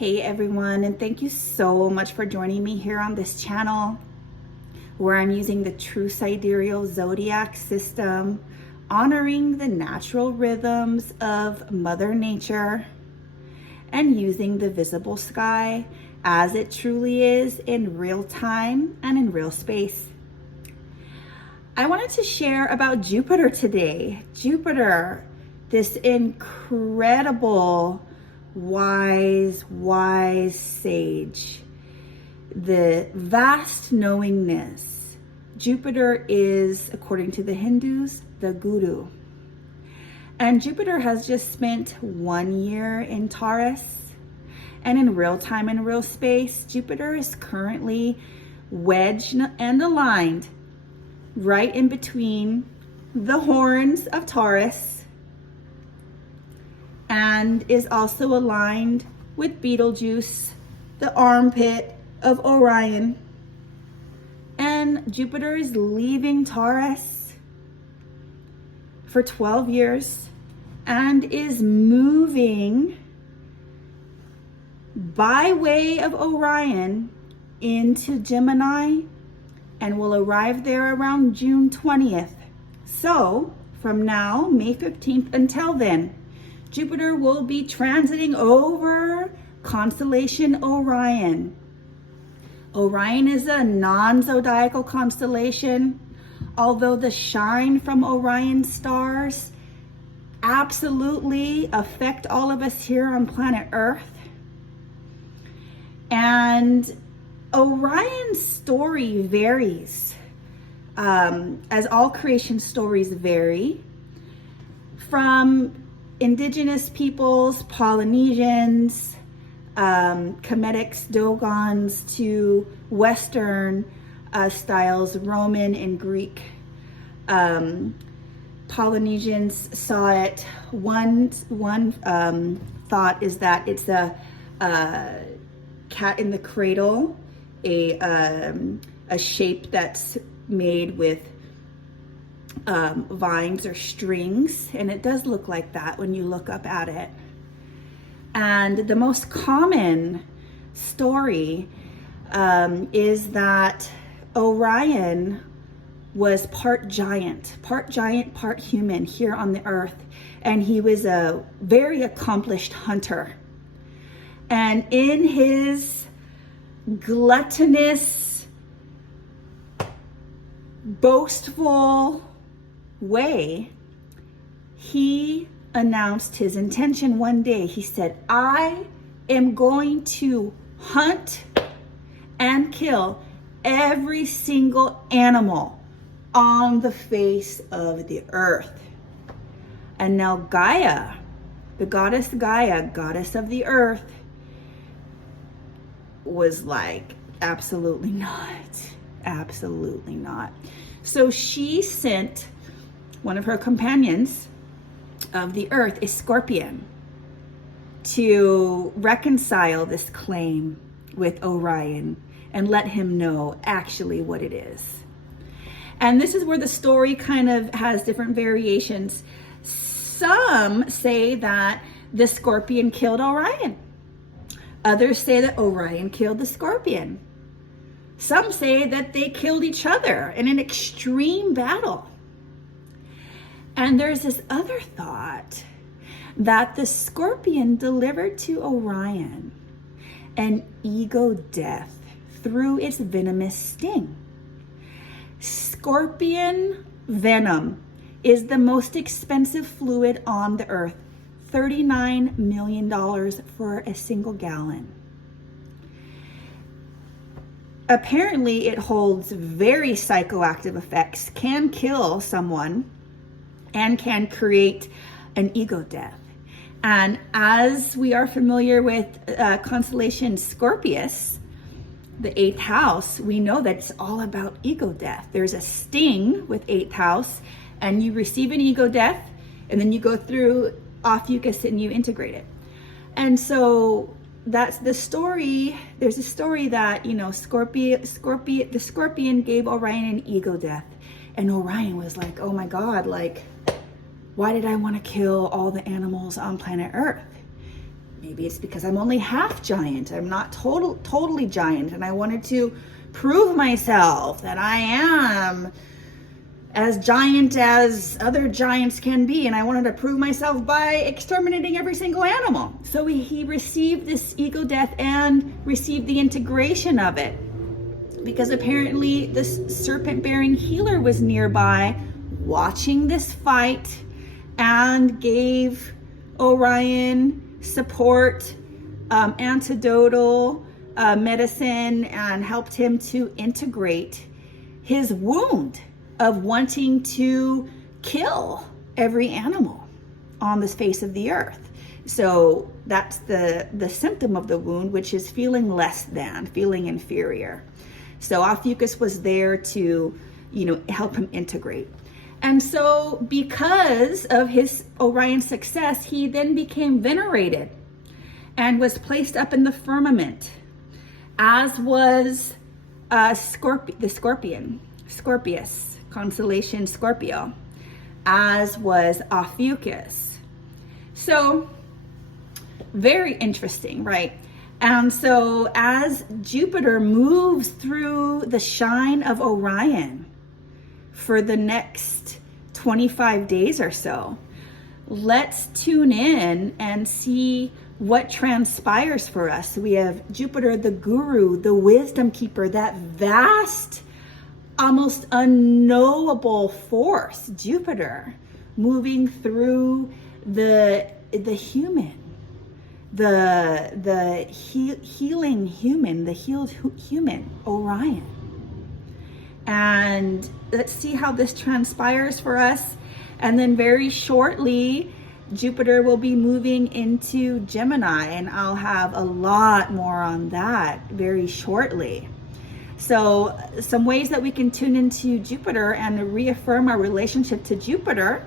Hey everyone, and thank you so much for joining me here on this channel where I'm using the true sidereal zodiac system, honoring the natural rhythms of Mother Nature and using the visible sky as it truly is in real time and in real space. I wanted to share about Jupiter today. Jupiter, this incredible wise sage, the vast knowingness. Jupiter is, according to the Hindus, the guru. And Jupiter has just spent 1 year in Taurus. And in real time and real space, Jupiter is currently wedged and aligned right in between the horns of Taurus and is also aligned with Betelgeuse, the armpit of Orion. And Jupiter is leaving Taurus for 12 years and is moving by way of Orion into Gemini and will arrive there around June 20th. So from now, May 15th until then, Jupiter will be transiting over constellation Orion. Orion is a non-zodiacal constellation, although the shine from Orion stars absolutely affect all of us here on planet Earth. And Orion's story varies, as all creation stories vary, from indigenous peoples, Polynesians, Kemetics, Dogons, to Western styles, Roman and Greek. Polynesians saw it. One thought is that it's a cat in the cradle, a shape that's made with vines or strings, and it does look like that when you look up at it. And the most common story is that Orion was part giant, part human here on the earth, and he was a very accomplished hunter. And in his gluttonous, boastful way, he announced his intention one day. He said, I am going to hunt and kill every single animal on the face of the earth. And now Gaia, the goddess Gaia, goddess of the earth, was like, absolutely not, absolutely not. So she sent one of her companions of the earth, a scorpion, to reconcile this claim with Orion and let him know actually what it is. And this is where the story kind of has different variations. Some say that the scorpion killed Orion. Others say that Orion killed the scorpion. Some say that they killed each other in an extreme battle. And there's this other thought that the scorpion delivered to Orion an ego death through its venomous sting. Scorpion venom is the most expensive fluid on the earth, $39 million for a single gallon. Apparently, it holds very psychoactive effects, can kill someone, and can create an ego death. And as we are familiar with constellation Scorpius, the 8th house, we know that it's all about ego death. There's a sting with 8th house, and you receive an ego death, and then you go through Ophiuchus and you integrate it. And so that's the story. There's a story that, you know, the scorpion gave Orion an ego death. And Orion was like, oh my God, like, why did I want to kill all the animals on planet Earth? maybe it's because I'm only half giant. I'm not totally giant. And I wanted to prove myself that I am as giant as other giants can be. And I wanted to prove myself by exterminating every single animal. So he received this ego death and received the integration of it. Because apparently this serpent-bearing healer was nearby watching this fight and gave Orion support, antidotal medicine, and helped him to integrate his wound of wanting to kill every animal on the face of the earth. So that's the symptom of the wound, which is feeling less than, feeling inferior. So Ophiuchus was there to, help him integrate. And so because of his Orion success, he then became venerated and was placed up in the firmament, as was Scorpius, constellation Scorpio, as was Ophiuchus. So very interesting, right? And so as Jupiter moves through the shine of Orion for the next 25 days or so, let's tune in and see what transpires for us. We have Jupiter, the guru, the wisdom keeper, that vast, almost unknowable force, Jupiter, moving through the human, the healing human, the healed human, Orion. And let's see how this transpires for us. And then very shortly, Jupiter will be moving into Gemini, and I'll have a lot more on that very shortly. So some ways that we can tune into Jupiter and reaffirm our relationship to Jupiter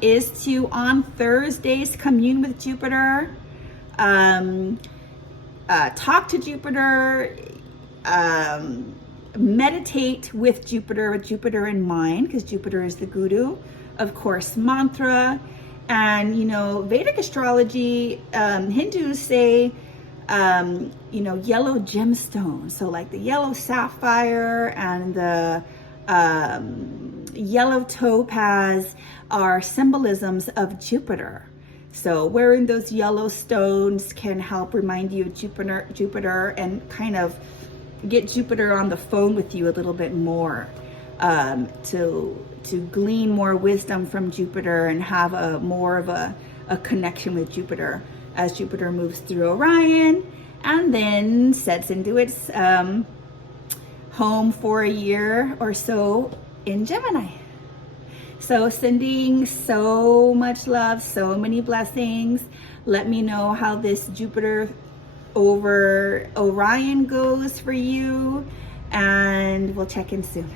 is to, on Thursdays, commune with Jupiter, talk to Jupiter, meditate with Jupiter in mind, because Jupiter is the guru, of course, mantra. And, Vedic astrology, Hindus say, yellow gemstones. So like the yellow sapphire and the yellow topaz are symbolisms of Jupiter. So wearing those yellow stones can help remind you of Jupiter and kind of get Jupiter on the phone with you a little bit more, to glean more wisdom from Jupiter and have more of a connection with Jupiter as Jupiter moves through Orion and then sets into its home for a year or so in Gemini. So sending so much love, so many blessings. Let me know how this Jupiter over Orion goes for you, and we'll check in soon.